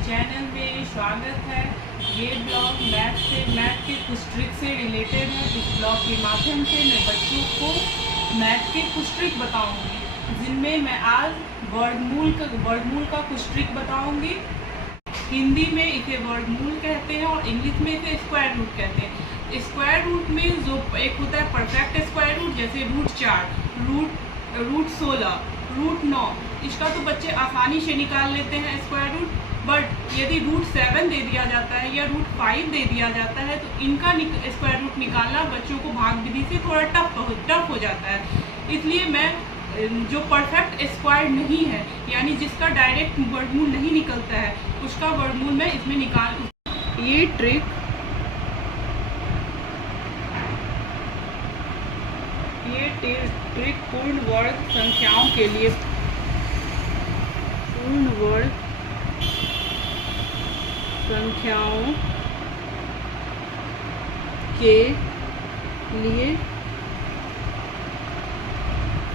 Channel में स्वागत है। ये ब्लॉग मैथ के कुछ ट्रिक से रिलेटेड है। इस ब्लॉग के माध्यम से मैं बच्चों को मैथ के कुछ ट्रिक बताऊंगी, जिनमें मैं आज वर्गमूल का कुछ ट्रिक बताऊंगी। हिंदी में इसे वर्गमूल कहते हैं और इंग्लिश में इसे स्क्वायर रूट कहते हैं। स्क्वायर रूट में जो एक होता है परफेक्ट स्क्वायर रूट, जैसे √4, रूट 16, रूट 9, इसका तो बच्चे आसानी से निकाल लेते हैं स्क्वायर रूट। बट यदि √7 दे दिया जाता है या √5 दे दिया जाता है तो इनका स्क्वायर रूट निकालना बच्चों को भाग विधि से थोड़ा टफ हो जाता है। इसलिए मैं जो परफेक्ट स्क्वायर नहीं है, यानी जिसका डायरेक्ट वर्गमूल नहीं निकलता है, उसका वर्गमूल मैं इसमें निकाल। ये ट्रिक पूर्ण वर्ग संख्याओं के लिए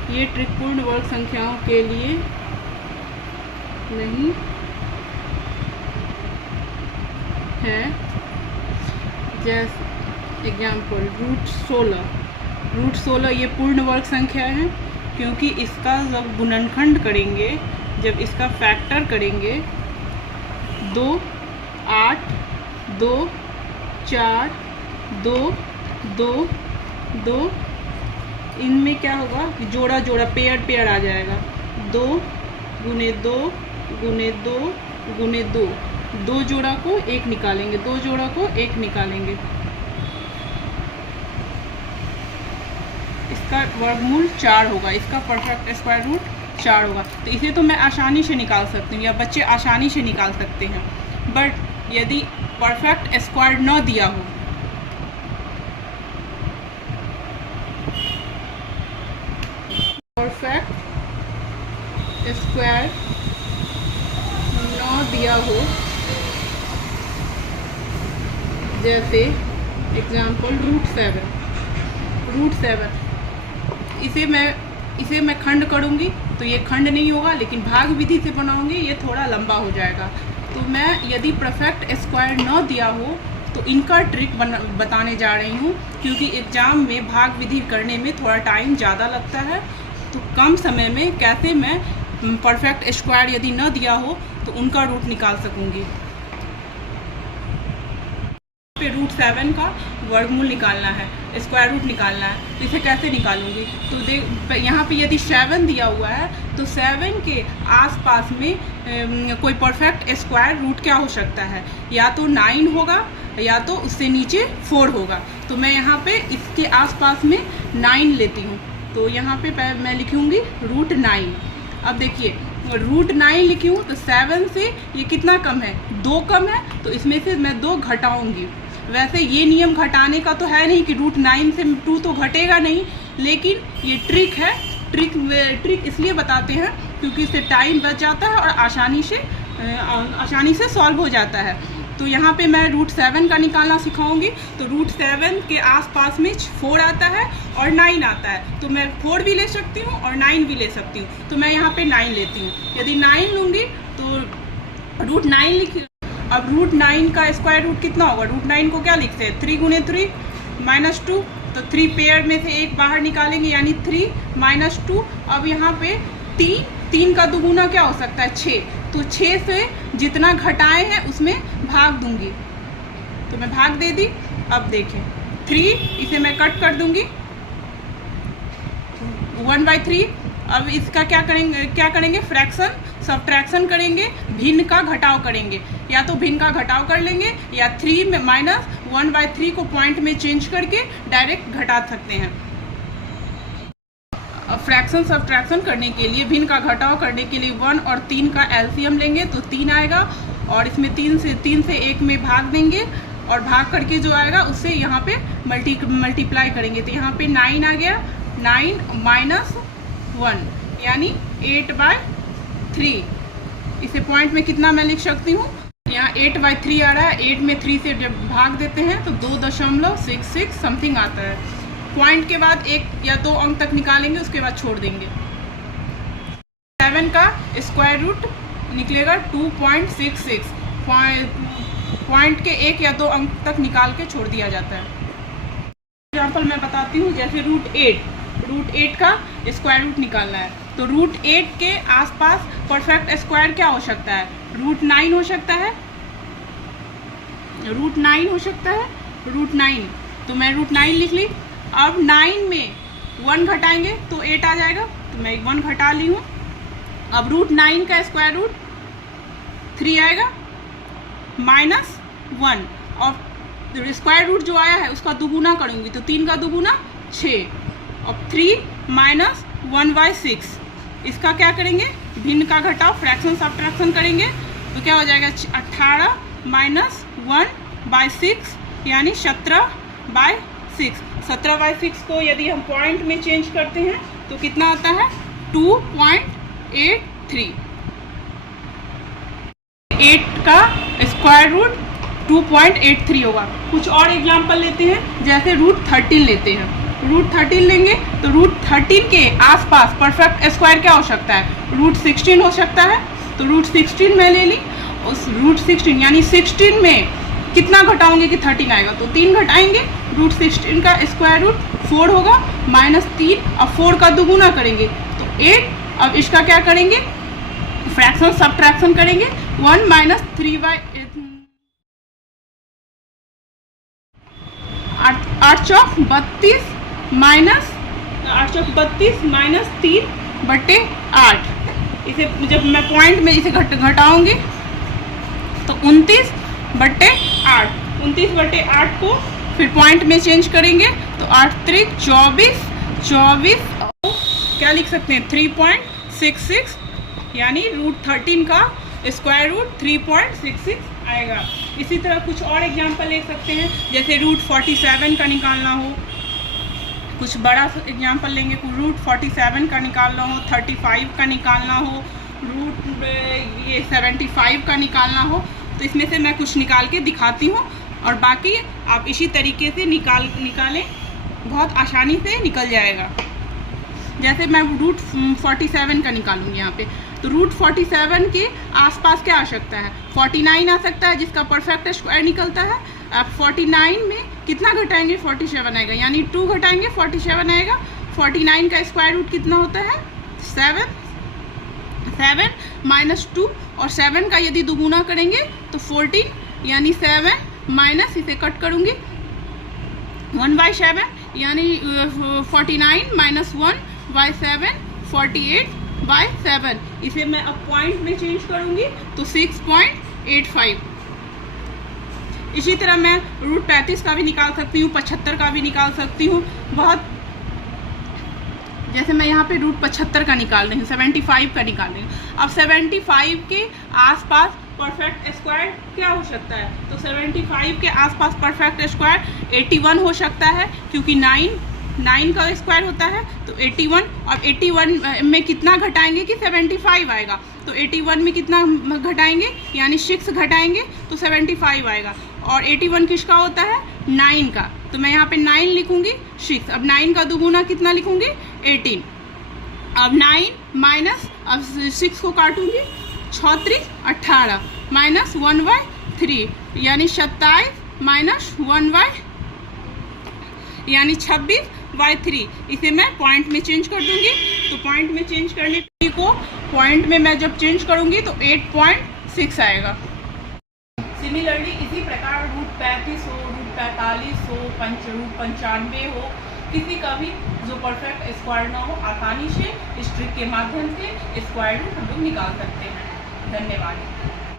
ये ट्रिक पूर्ण वर्ग संख्याओं के लिए नहीं है। जैसे एग्जाम्पल रूट 16 ये पूर्ण वर्ग संख्या है, क्योंकि इसका जब गुणनखंड करेंगे, जब इसका फैक्टर करेंगे 2, 8, 2, 4, 2, 2, 2, इनमें क्या होगा कि जोड़ा पेयर आ जाएगा। 2 गुने 2 गुने 2 गुने 2, 2 जोड़ा को 1 निकालेंगे, 2 जोड़ा को 1 निकालेंगे। इसका वर्गमूल 4 होगा, इसका परफेक्ट स्क्वायर रूट 4 होगा। तो इसे तो मैं आसानी से निकाल सकती हूँ या बच्चे आसानी से निकाल सकते हैं। बट यदि परफेक्ट स्क्वायर न दिया हो, जैसे एग्जाम्पल √7, इसे मैं खंड करूँगी तो ये खंड नहीं होगा, लेकिन भाग विधि से बनाऊँगी ये थोड़ा लंबा हो जाएगा। तो मैं यदि परफेक्ट स्क्वायर न दिया हो तो इनका ट्रिक बताने जा रही हूँ, क्योंकि एग्ज़ाम में भाग विधि करने में थोड़ा टाइम ज़्यादा लगता है। तो कम समय में कैसे मैं परफेक्ट स्क्वायर यदि न दिया हो तो उनका रूट निकाल सकूँगी। पे √7 का वर्गमूल निकालना है, स्क्वायर रूट निकालना है, तो इसे कैसे निकालूंगी? तो देख, यहाँ पे यदि 7 दिया हुआ है तो 7 के आसपास में कोई परफेक्ट स्क्वायर रूट क्या हो सकता है? या तो 9 होगा या तो उससे नीचे 4 होगा। तो मैं यहाँ पे इसके आसपास में 9 लेती हूँ। तो यहाँ पे मैं लिखूँगी √9। अब देखिए √9 लिखी हूँ तो 7 से ये कितना कम है? 2 कम है, तो इसमें से मैं 2 घटाऊँगी। वैसे ये नियम घटाने का तो है नहीं कि √9 से 2 तो घटेगा नहीं, लेकिन ये ट्रिक है। ट्रिक इसलिए बताते हैं क्योंकि इससे टाइम बच जाता है और आसानी से सॉल्व हो जाता है। तो यहाँ पे मैं √7 का निकालना सिखाऊंगी। तो √7 के आसपास में 4 आता है और 9 आता है, तो मैं 4 भी ले सकती हूँ और 9 भी ले सकती हूँ। तो मैं यहाँ पे 9 लेती हूँ। यदि 9 लूँगी तो √9 लिखी। अब √9 का स्क्वायर रूट कितना होगा? √9 को क्या लिखते हैं? 3 गुने 3 -2, तो 3 पेयर में से एक बाहर निकालेंगे, यानी 3 - 2। अब यहाँ पे 3 का दुगुना क्या हो सकता है? 6। तो 6 से जितना घटाए हैं उसमें भाग दूंगी, तो मैं भाग दे दी। अब देखें 3, इसे मैं कट कर दूंगी 1/3। अब इसका क्या करेंगे? फ्रैक्शन सब्ट्रैक्शन करेंगे, भिन्न का घटाव करेंगे। या तो भिन्न का घटाव कर लेंगे या 3 में -1/3 को पॉइंट में चेंज करके डायरेक्ट घटा सकते हैं। फ्रैक्शन सब्ट्रैक्शन करने के लिए, भिन्न का घटाव करने के लिए 1 और 3 का एलसीएम लेंगे तो 3 आएगा, और इसमें 3 से 1 में भाग देंगे और भाग करके जो आएगा उससे यहाँ पे मल्टीप्लाई करेंगे। तो यहाँ पे 9 आ गया, 9 - 1 यानी 8/3। इसे पॉइंट में कितना मैं लिख सकती हूँ? यहाँ 8/3 आ रहा है। 8 में 3 से जब भाग देते हैं तो 2.66 समथिंग आता है। पॉइंट के बाद 1 या 2 अंक तक निकालेंगे, उसके बाद छोड़ देंगे। 7 का स्क्वायर रूट निकलेगा 2.66। पॉइंट के 1 या 2 अंक तक निकाल के छोड़ दिया जाता है। एग्जाम्पल मैं बताती हूँ, जैसे रूट 8 का स्क्वायर रूट निकालना है, तो रूट 8 के आसपास परफेक्ट स्क्वायर क्या हो सकता है? रूट 9 हो सकता है, रूट 9 हो सकता है, रूट 9। तो मैं रूट 9 लिख ली। अब 9 में 1 घटाएंगे तो 8 आ जाएगा, तो मैं 1 घटा ली हूँ। अब रूट 9 का स्क्वायर रूट 3 आएगा माइनस 1, और स्क्वायर रूट जो आया है उसका दुगुना करूँगी तो 3 का दुगुना 6, और 3 माइनस 1/6, इसका क्या करेंगे? भिन्न का घटाव, फ्रैक्शन सब्ट्रैक्शन करेंगे तो क्या हो जाएगा? 18 माइनस 1/6 यानी 17/6। 17/6 को यदि हम पॉइंट में चेंज करते हैं तो कितना आता है? 2.83। 8 का स्क्वायर रूट 2.83 होगा। कुछ और एग्जाम्पल लेते हैं, जैसे रूट 13 लेते हैं। रूट 13 लेंगे तो रूट 13 के आसपास परफेक्ट स्क्वायर क्या हो सकता है? रूट 16 हो सकता है। तो रूट 16 मैं ले ली, उस रूट 16 यानी 16 में कितना घटाओगे कि 13 आएगा? तो 3 घटाएंगे, रूट 16 का स्क्वायर रूट 4 होगा माइनस 3, अब 4 का दुगुना करेंगे तो 8। अब इसका क्या करेंगे? फ्रैक्शन सब्ट्रैक्शन करेंगे, 1 माइनस 3/8, 8 चौक 32 माइनस 3/8। इसे जब मैं पॉइंट में इसे घटाऊंगी तो 29/8। 29/8 को फिर पॉइंट में चेंज करेंगे तो 8 त्रिक 24 क्या लिख सकते हैं? 3.66, यानी रूट 13 का स्क्वायर रूट 3.66 आएगा। इसी तरह कुछ और एग्जाम्पल ले सकते हैं, जैसे रूट 47 का निकालना हो, कुछ बड़ा एग्जाम्पल लेंगे, रूट 47 का निकालना हो, 35 का निकालना हो, रूट 75 का निकालना हो, तो इसमें से मैं कुछ निकाल के दिखाती हूँ, और बाकी आप इसी तरीके से निकालें, बहुत आसानी से निकल जाएगा। जैसे मैं रूट 47 का निकालूंगी यहाँ पे, तो रूट 47 के आसपास क्या आ सकता है? 49 आ सकता है, जिसका परफेक्ट स्क्वायर निकलता है। अब 49 में कितना घटाएंगे? 47 आएगा, यानी 2 घटाएंगे 47 आएगा। 49 का स्क्वायर रूट कितना होता है? 7 माइनस 2, और 7 का यदि दुगुना करेंगे तो 14, यानी 7 माइनस, इसे कट करूँगी 1/7, यानी 49 माइनस 1/7, 48/7। इसे मैं अब पॉइंट में चेंज करूँगी तो 6.85। इसी तरह मैं रूट 35 का भी निकाल सकती हूँ, 75 का भी निकाल सकती हूँ। बहुत, जैसे मैं यहाँ पे रूट 75 का निकाल रही हूँ, 75 का निकाल रही हूँ। अब 75 के आसपास परफेक्ट स्क्वायर क्या हो सकता है? तो 75 के आसपास परफेक्ट स्क्वायर 81 हो सकता है, क्योंकि 9 का स्क्वायर होता है तो 81। और 81 में कितना घटाएंगे कि 75 आएगा? तो 81 में कितना घटाएंगे, यानी 6 घटाएंगे तो 75 आएगा। और 81 किसका होता है? 9 का। तो मैं यहाँ पे 9 लिखूंगी, 6। अब 9 का दुगुना कितना लिखूंगी? 18। अब 9 माइनस, अब 6 को काटूंगी, 6 त्रिक 18 माइनस 1/3, यानी 27 माइनस 1/, यानी 26/3। इसे मैं पॉइंट में चेंज कर दूंगी। तो पॉइंट में चेंज करने को पॉइंट में मैं जब चेंज करूंगी तो 8.6 आएगा। सिमिलरली इसी प्रकार रूट 35 हो, रूट 45 हो, रूट 95 हो, किसी का भी जो परफेक्ट स्क्वायर ना हो, आसानी से इस ट्रिक के माध्यम से स्क्वायर रूट हम लोग निकाल सकते हैं। धन्यवाद।